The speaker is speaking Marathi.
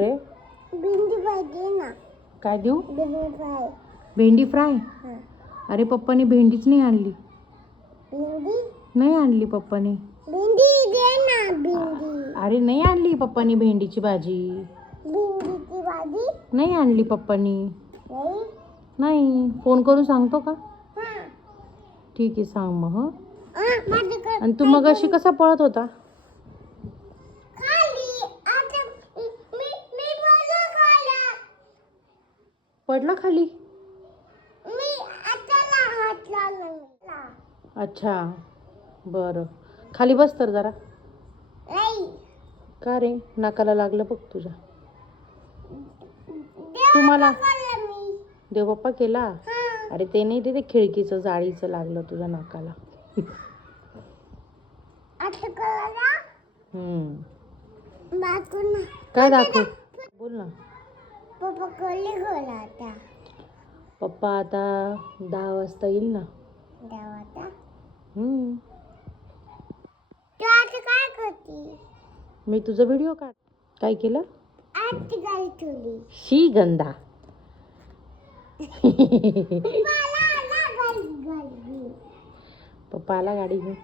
अरे भेंडी पाहिजे ना. काय देऊ? भेंडी फ्राय. भेंडी फ्राय? हां. अरे पप्पानी भेंडीच नाही आणली. भेंडी नाही आणली पप्पानी. भेंडी दे ना. भेंडी अरे नाही आणली पप्पानी भेंडीची भाजी. भेंडीची भाजी नाही आणली पप्पानी. नाही. नाही. फोन करून सांगतो का? हां. ठीक आहे सांग मग. हं. माझ्याकडे आणि तू मग अशी कसा पळत होता? खाली आता मी बोलू खाला. पडला खाली? मी आता हात लावला. अच्छा बरं. खाली बस तर जरा. नाही. का रे? नाकाला लागलं बघ तुझ्या. तुम्हाला मी देवबाप्पा केला? हां. अरे ते नाही, ते खिडकीचं जाळीचं लागलं तुझ्या नाकाला. आता कळला. बाकून काय दाखव? बोल ना. पप्पा कळले गोला आता. पप्पा आता 10 वाजता येईल ना. देवाता हम्म. तू आता काय करते? मी तुझा व्हिडिओ काढ. काय केलं? आती गाडी ठेवली. शी गंधा. मला गाडी गाडी पप्पा आला गाडी घेऊन.